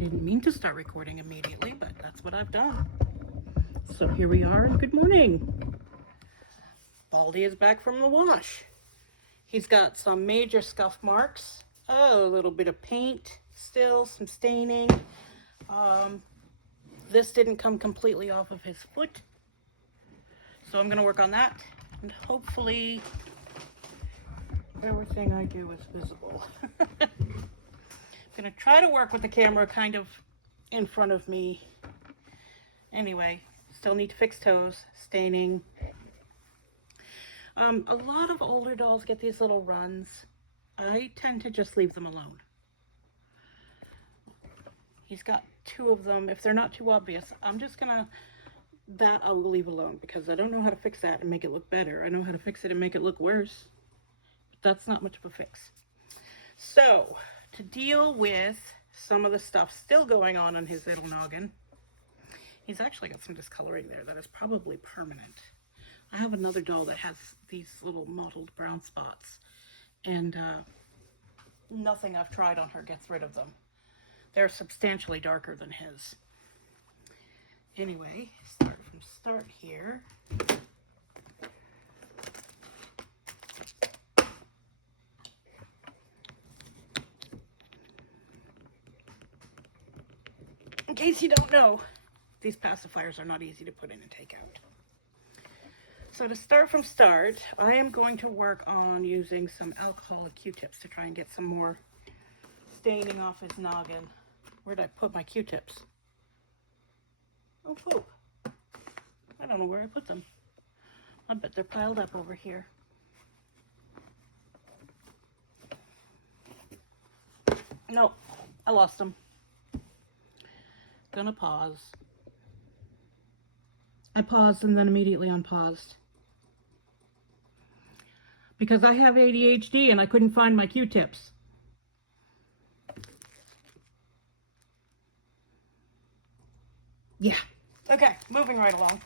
didn't mean to start recording immediately, but that's what I've done. So here we are, and good morning. Baldie is back from the wash. He's got some major scuff marks, a little bit of paint still, some staining. This didn't come completely off of his foot, so I'm going to work on that, and hopefully everything I do is visible. I'm going to try to work with the camera kind of in front of me. Anyway, still need to fix toes, staining. A lot of older dolls get these little runs. I tend to just leave them alone. He's got two of them. If they're not too obvious, I'm just gonna, that I will leave alone because I don't know how to fix that and make it look better. I know how to fix it and make it look worse, but that's not much of a fix. So, to deal with some of the stuff still going on his little noggin, he's actually got some discoloring there that is probably permanent. I have another doll that has these little mottled brown spots, and nothing I've tried on her gets rid of them. They're substantially darker than his. Anyway, start from start here. In case you don't know, these pacifiers are not easy to put in and take out. So to start from start, I am going to work on using some alcoholic Q-tips to try and get some more staining off his noggin. Where did I put my Q-tips? Oh, poop. I don't know where I put them. I bet they're piled up over here. No, I lost them. Gonna pause. I paused and then immediately unpaused. Because I have ADHD and I couldn't find my Q-tips. Yeah. Okay, moving right along.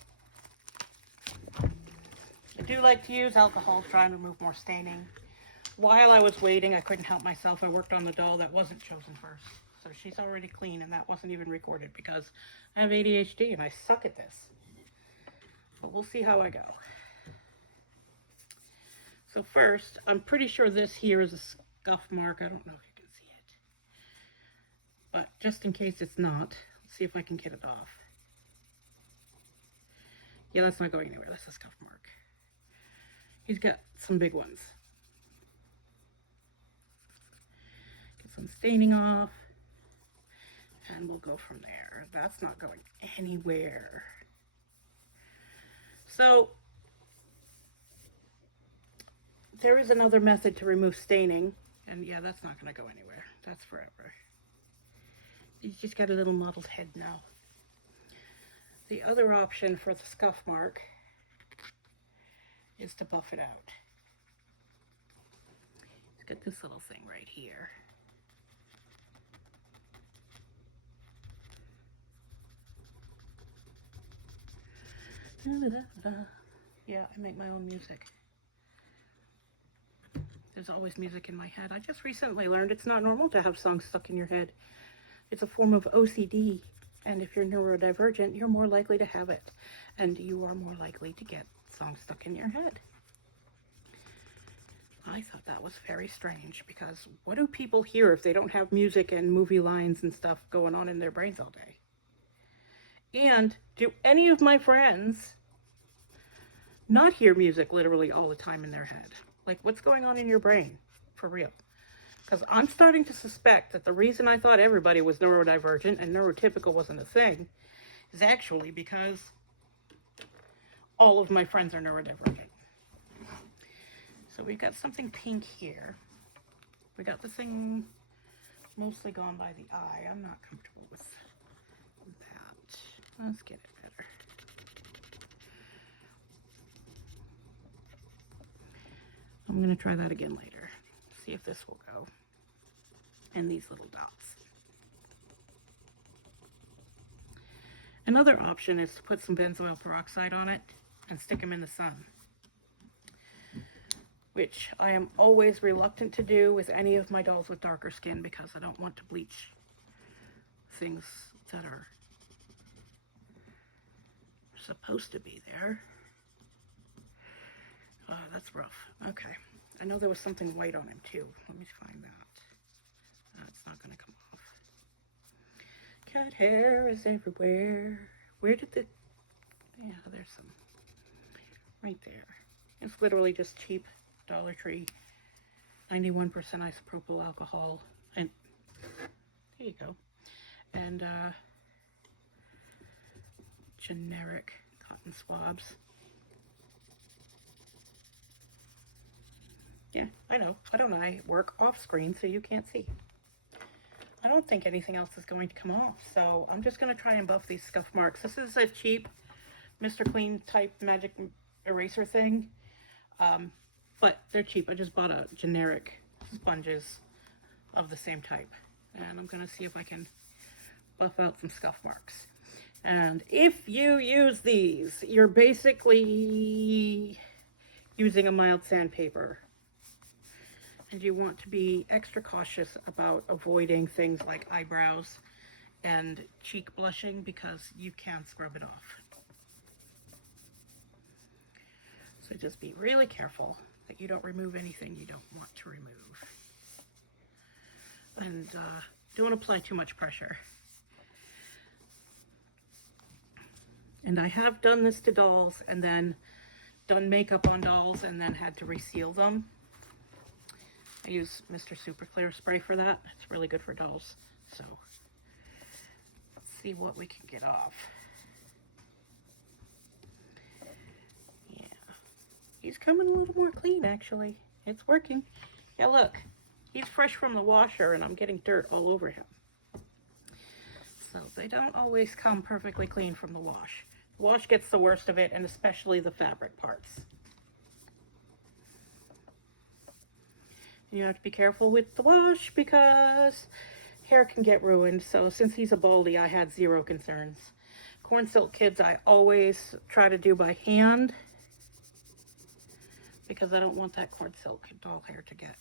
I do like to use alcohol to try and remove more staining. While I was waiting, I couldn't help myself. I worked on the doll that wasn't chosen first. So she's already clean, and that wasn't even recorded because I have ADHD and I suck at this. But we'll see how I go. So first, I'm pretty sure this here is a scuff mark. I don't know if you can see it. But just in case it's not, let's see if I can get it off. Yeah, that's not going anywhere. That's a scuff mark. He's got some big ones. Get some staining off. And we'll go from there. That's not going anywhere. So, there is another method to remove staining. And yeah, that's not going to go anywhere. That's forever. He's just got a little mottled head now. The other option for the scuff mark is to buff it out. Let's get this little thing right here. Yeah, I make my own music. There's always music in my head. I just recently learned it's not normal to have songs stuck in your head. It's a form of OCD, and if you're neurodivergent, you're more likely to have it, and you are more likely to get songs stuck in your head. I thought that was very strange, because what do people hear if they don't have music and movie lines and stuff going on in their brains all day? And do any of my friends not hear music literally all the time in their head? Like, what's going on in your brain? For real. Because I'm starting to suspect that the reason I thought everybody was neurodivergent and neurotypical wasn't a thing is actually because all of my friends are neurodivergent. So we've got something pink here. We got the thing mostly gone by the eye. I'm not comfortable with that. Let's get it better. I'm going to try that again later. See if this will go. And these little dots. Another option is to put some benzoyl peroxide on it and stick them in the sun, which I am always reluctant to do with any of my dolls with darker skin because I don't want to bleach things that are supposed to be there. That's rough. Okay. I know there was something white on him too. Let me find that. It's not going to come off. Cat hair is everywhere. Where did the... Yeah, there's some. Right there. It's literally just cheap Dollar Tree. 91% isopropyl alcohol. And there you go. And generic cotton swabs. Yeah, I know. Why don't I work off screen so you can't see? I don't think anything else is going to come off, so I'm just going to try and buff these scuff marks. This is a cheap Mr. Clean type magic eraser thing, but they're cheap. I just bought a generic sponges of the same type, and I'm going to see if I can buff out some scuff marks. And if you use these, you're basically using a mild sandpaper. And you want to be extra cautious about avoiding things like eyebrows and cheek blushing because you can scrub it off. So just be really careful that you don't remove anything you don't want to remove. And don't apply too much pressure. And I have done this to dolls and then done makeup on dolls and then had to reseal them. I use Mr. Super Clear spray for that. It's really good for dolls. So let's see what we can get off. Yeah, he's coming a little more clean actually. It's working. Yeah, look, he's fresh from the washer and I'm getting dirt all over him. So they don't always come perfectly clean from the wash. The wash gets the worst of it, and especially the fabric parts. You have to be careful with the wash because hair can get ruined. So since he's a Baldie, I had zero concerns. Corn silk kids, I always try to do by hand because I don't want that corn silk doll hair to get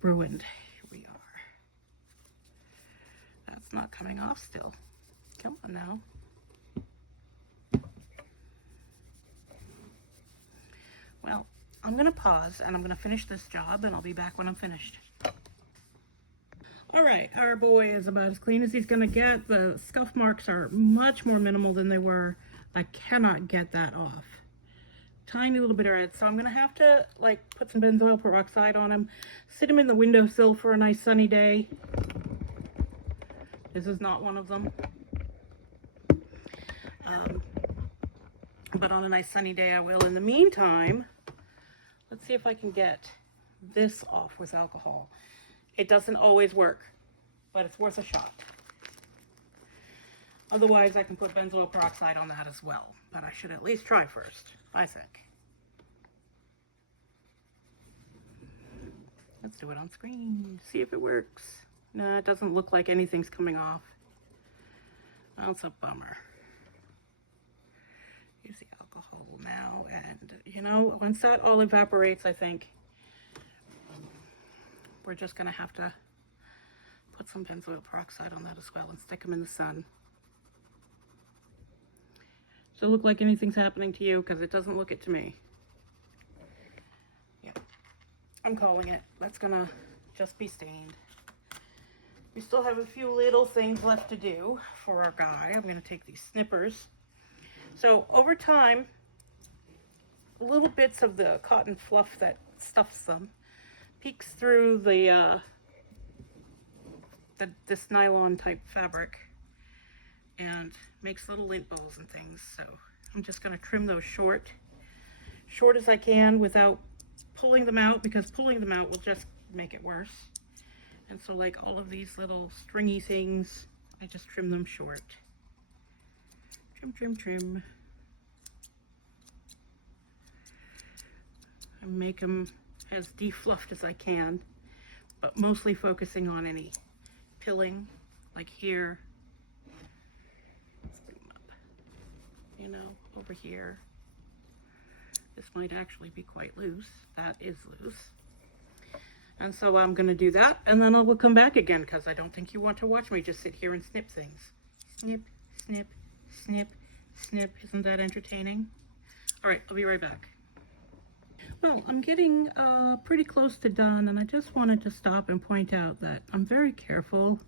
ruined. Here we are. That's not coming off still. Come on now. Well, I'm going to pause and I'm going to finish this job and I'll be back when I'm finished. All right, our boy is about as clean as he's going to get. The scuff marks are much more minimal than they were. I cannot get that off. Tiny little bit of red, so I'm going to have to like put some benzoyl peroxide on him, sit him in the windowsill for a nice sunny day. This is not one of them. But on a nice sunny day I will. In the meantime, let's see if I can get this off with alcohol. It doesn't always work, but it's worth a shot. Otherwise, I can put benzoyl peroxide on that as well, but I should at least try first, I think. Let's do it on screen, see if it works. No, it doesn't look like anything's coming off. That's a bummer. Use the alcohol now, and you know, once that all evaporates, I think we're just gonna have to put some benzoyl peroxide on that as well and stick them in the sun. Does it look like anything's happening to you? Because it doesn't look it to me. Yeah, I'm calling it. That's gonna just be stained. We still have a few little things left to do for our guy. I'm gonna take these snippers. So over time, little bits of the cotton fluff that stuffs them peeks through the this nylon type fabric and makes little lint balls and things. So I'm just going to trim those short as I can without pulling them out, because pulling them out will just make it worse. And so like all of these little stringy things, I just trim them short. Trim, trim, trim. And make them as defluffed as I can, but mostly focusing on any pilling, like here. Let's bring them up. You know, over here. This might actually be quite loose. That is loose. And so I'm going to do that, and then I will come back again, because I don't think you want to watch me just sit here and snip things. Snip, snip, snip, snip. Isn't that entertaining? All right, I'll be right back. Well, I'm getting pretty close to done, and I just wanted to stop and point out that I'm very careful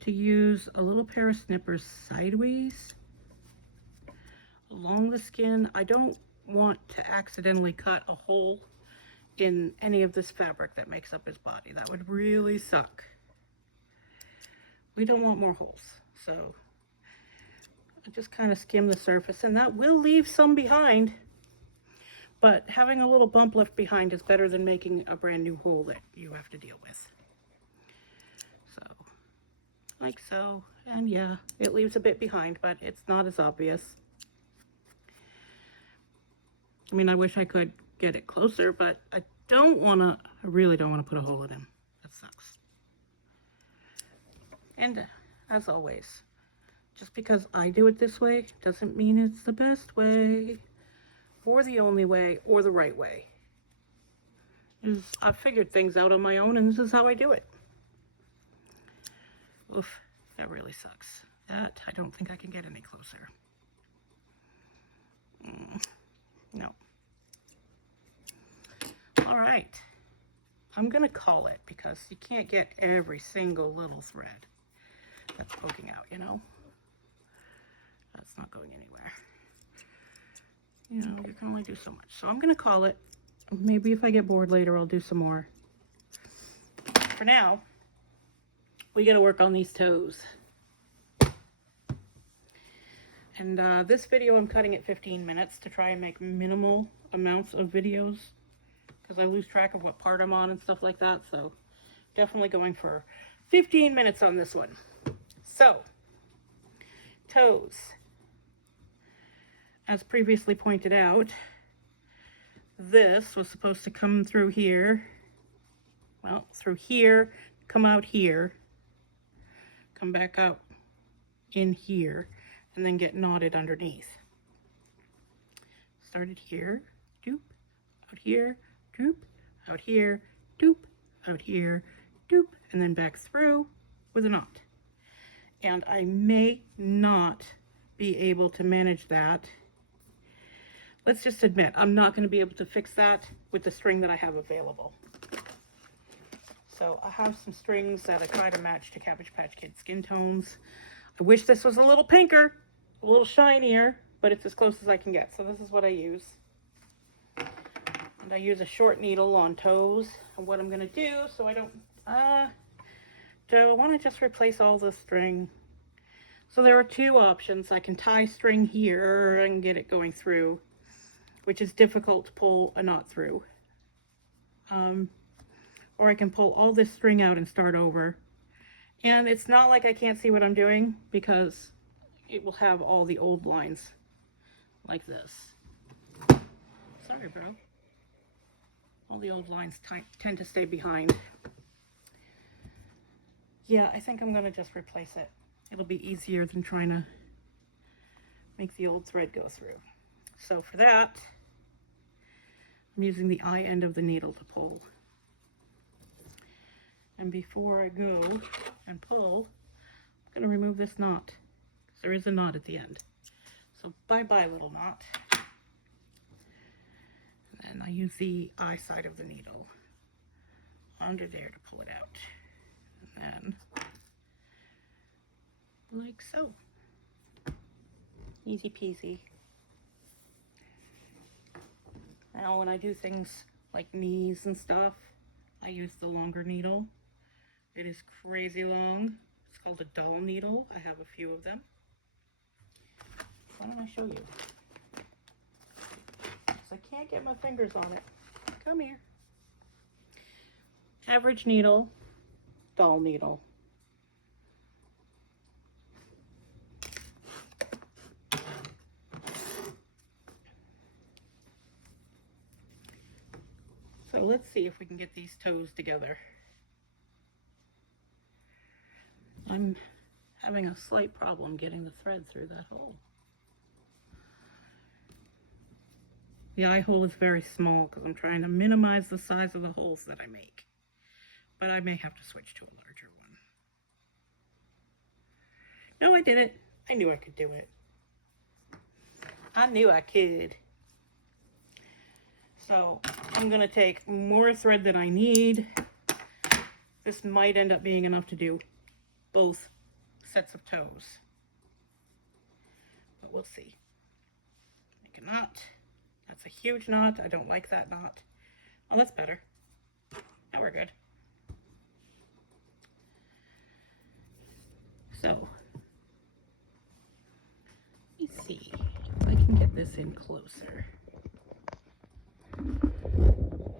to use a little pair of snippers sideways along the skin. I don't want to accidentally cut a hole in any of this fabric that makes up his body. That would really suck. We don't want more holes, so I just kind of skim the surface, and that will leave some behind, but having a little bump left behind is better than making a brand new hole that you have to deal with. So, like so, and yeah, it leaves a bit behind, but it's not as obvious. I mean, I wish I could get it closer, but I really don't want to put a hole in him. That sucks. And as always, just because I do it this way doesn't mean it's the best way, or the only way, or the right way. I've figured things out on my own, and this is how I do it. Oof, that really sucks. That, I don't think I can get any closer. No. All right. I'm going to call it, because you can't get every single little thread that's poking out, you know? That's not going anywhere. You know, you can only do so much. So I'm going to call it. Maybe if I get bored later, I'll do some more. For now, we got to work on these toes. And this video, I'm cutting at 15 minutes to try and make minimal amounts of videos, because I lose track of what part I'm on and stuff like that. So definitely going for 15 minutes on this one. So, toes. As previously pointed out, this was supposed to come through here. Well, through here, come out here, come back out in here, and then get knotted underneath. Started here, doop, out here, doop, out here, doop, out here, doop, and then back through with a knot. And I may not be able to manage that. Let's just admit, I'm not going to be able to fix that with the string that I have available. So I have some strings that I try to match to Cabbage Patch Kid skin tones. I wish this was a little pinker, a little shinier, but it's as close as I can get. So this is what I use. And I use a short needle on toes. And what I'm going to do, so I don't, do I want to just replace all the string? So there are two options. I can tie string here and get it going through, which is difficult to pull a knot through. Or I can pull all this string out and start over. And it's not like I can't see what I'm doing, because it will have all the old lines like this. Sorry, bro. All the old lines tend to stay behind. Yeah, I think I'm going to just replace it. It'll be easier than trying to make the old thread go through. So for that, I'm using the eye end of the needle to pull. And before I go and pull, I'm going to remove this knot, because there is a knot at the end. So bye-bye, little knot. And I use the eye side of the needle under there to pull it out. And then, like so. Easy peasy. Now when I do things like knees and stuff, I use the longer needle. It is crazy long. It's called a dull needle. I have a few of them. Why don't I show you? Because I can't get my fingers on it. Come here. Average needle, dull needle. So let's see if we can get these toes together. I'm having a slight problem getting the thread through that hole. The eye hole is very small because I'm trying to minimize the size of the holes that I make. but I may have to switch to a larger one. No, I didn't. I knew I could do it. I knew I could. So I'm going to take more thread than I need. This might end up being enough to do both sets of toes. But we'll see. Make a knot. That's a huge knot. I don't like that knot. Oh, that's better. Now we're good. So, let me see if I can get this in closer.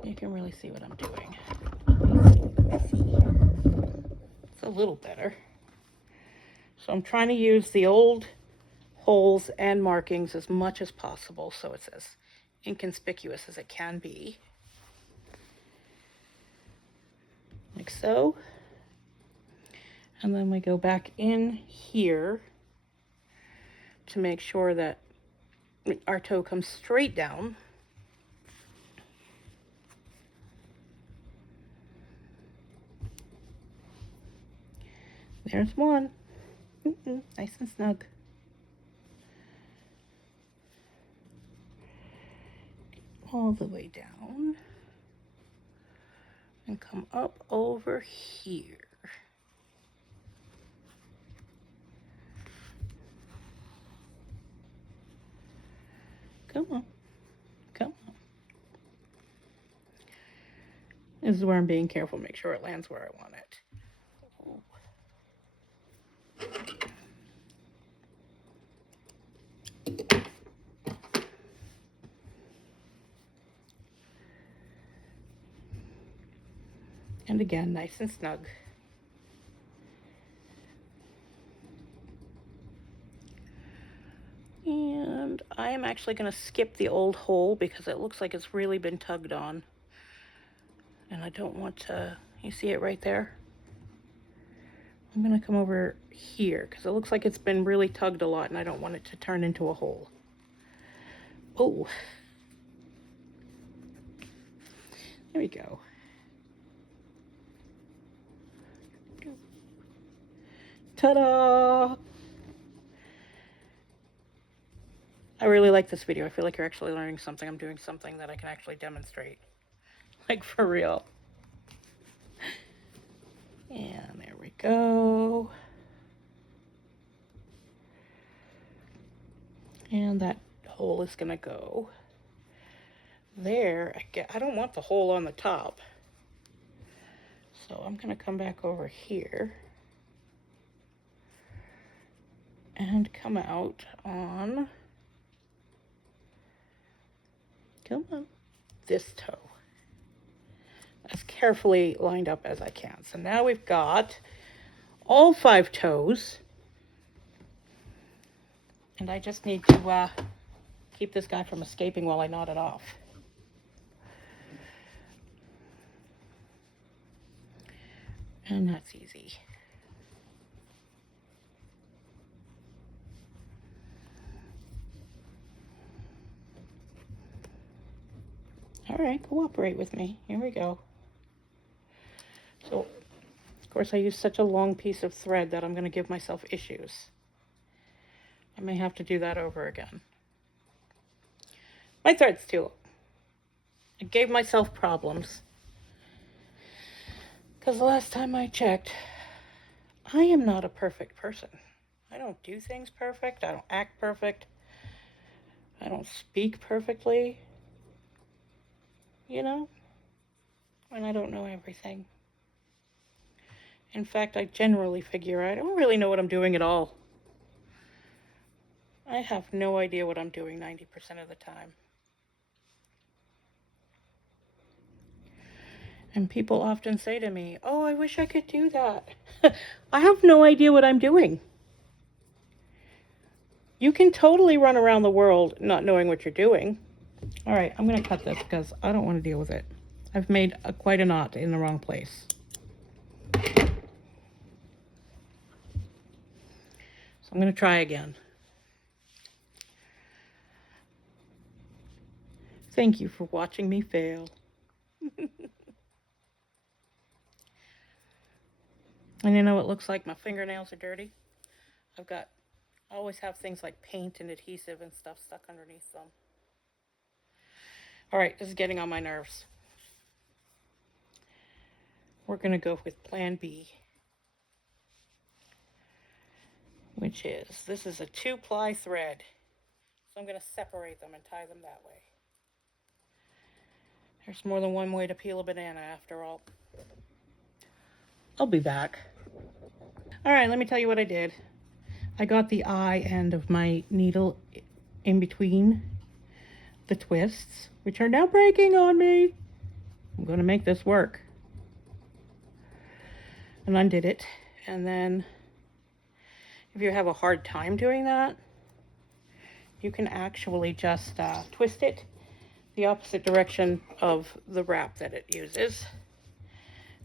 You can really see what I'm doing. It's a little better. So I'm trying to use the old holes and markings as much as possible so it's as inconspicuous as it can be. Like so. And then we go back in here to make sure that our toe comes straight down. There's one. Nice and snug. All the way down. And come up over here. Come on. Come on. This is where I'm being careful. Make sure it lands where I want it. And again, nice and snug. And I am actually going to skip the old hole because it looks like it's really been tugged on. And I don't want to, you see it right there? I'm going to come over here because it looks like it's been really tugged a lot and I don't want it to turn into a hole. Oh. There we go. Ta-da! I really like this video. I feel like you're actually learning something. I'm doing something that I can actually demonstrate. Like, for real. And there we go. And that hole is going to go there. I don't want the hole on the top. So I'm going to come back over here. And come out on, come on, this toe. As carefully lined up as I can. So now we've got all 5 toes. And I just need to keep this guy from escaping while I knot it off. And that's easy. All right, cooperate with me. Here we go. So, of course, I use such a long piece of thread that I'm going to give myself issues. I may have to do that over again. My thread's too long. I gave myself problems. Because the last time I checked, I am not a perfect person. I don't do things perfect. I don't act perfect. I don't speak perfectly. You know? And I don't know everything. In fact, I generally figure I don't really know what I'm doing at all. I have no idea what I'm doing 90% of the time. And people often say to me, oh, I wish I could do that. I have no idea what I'm doing. You can totally run around the world not knowing what you're doing. All right, I'm going to cut this because I don't want to deal with it. I've made quite a knot in the wrong place. So I'm going to try again. Thank you for watching me fail. And you know, it looks like my fingernails are dirty. I always have things like paint and adhesive and stuff stuck underneath them. All right, this is getting on my nerves. We're going to go with plan B, which is, this is a 2-ply thread. So I'm going to separate them and tie them that way. There's more than one way to peel a banana after all. I'll be back. All right, let me tell you what I did. I got the eye end of my needle in between the twists, which are now breaking on me. I'm going to make this work. And undid it. And then if you have a hard time doing that, you can actually just twist it the opposite direction of the wrap that it uses.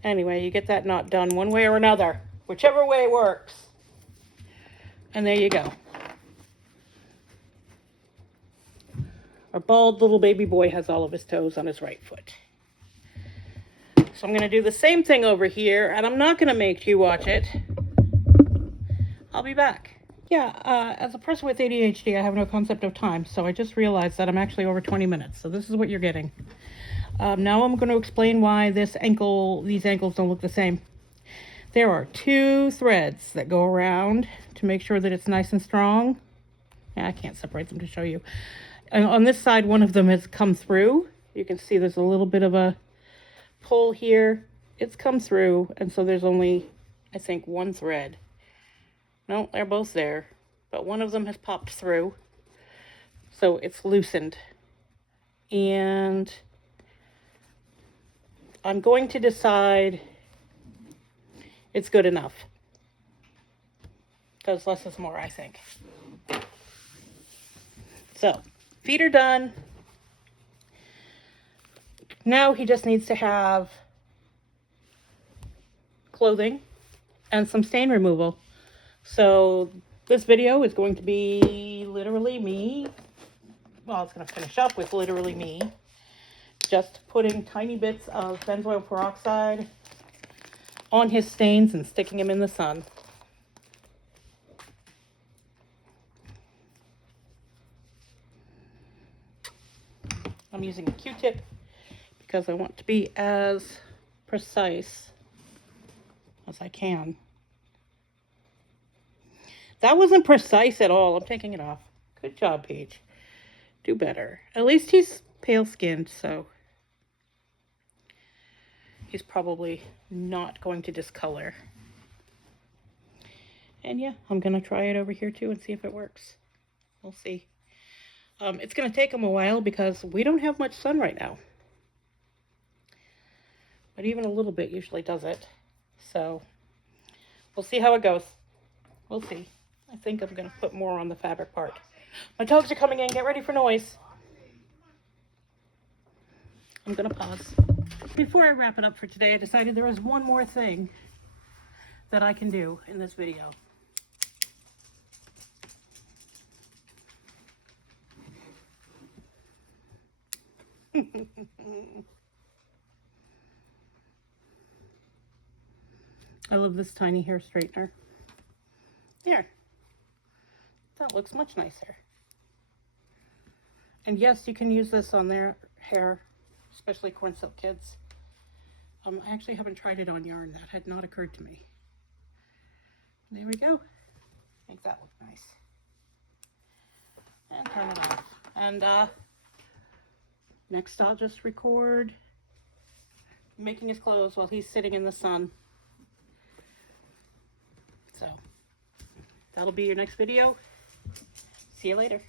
Anyway, you get that knot done one way or another, whichever way works. And there you go. Our bald little baby boy has all of his toes on his right foot. So I'm going to do the same thing over here, and I'm not going to make you watch it. I'll be back. Yeah, as a person with ADHD, I have no concept of time, so I just realized that I'm actually over 20 minutes, so this is what you're getting. Now I'm going to explain why these ankles don't look the same. There are 2 threads that go around to make sure that it's nice and strong. I can't separate them to show you. And on this side, one of them has come through. You can see there's a little bit of a pull here. It's come through, and so there's only, I think, 1 thread. No, they're both there, but one of them has popped through, so it's loosened. And I'm going to decide it's good enough, because less is more, I think. So, feet are done. Now he just needs to have clothing and some stain removal. So this video is going to be literally me. Well, it's going to finish up with literally me just putting tiny bits of benzoyl peroxide on his stains and sticking him in the sun. I'm using a Q-tip because I want to be as precise as I can. That wasn't precise at all. I'm taking it off. Good job, Paige. Do better. At least he's pale-skinned, so he's probably not going to discolor. And yeah, I'm going to try it over here too and see if it works. We'll see. It's going to take him a while because we don't have much sun right now. But even a little bit usually does it. So we'll see how it goes. We'll see. I think I'm going to put more on the fabric part. My dogs are coming in. Get ready for noise. I'm going to pause. Before I wrap it up for today, I decided there was one more thing that I can do in this video. I love this tiny hair straightener. There. That looks much nicer. And yes, you can use this on their hair, especially corn silk kids. I actually haven't tried it on yarn. That had not occurred to me. There we go. Make that look nice. And turn it off. And next I'll just record making his clothes while he's sitting in the sun. So that'll be your next video. See you later.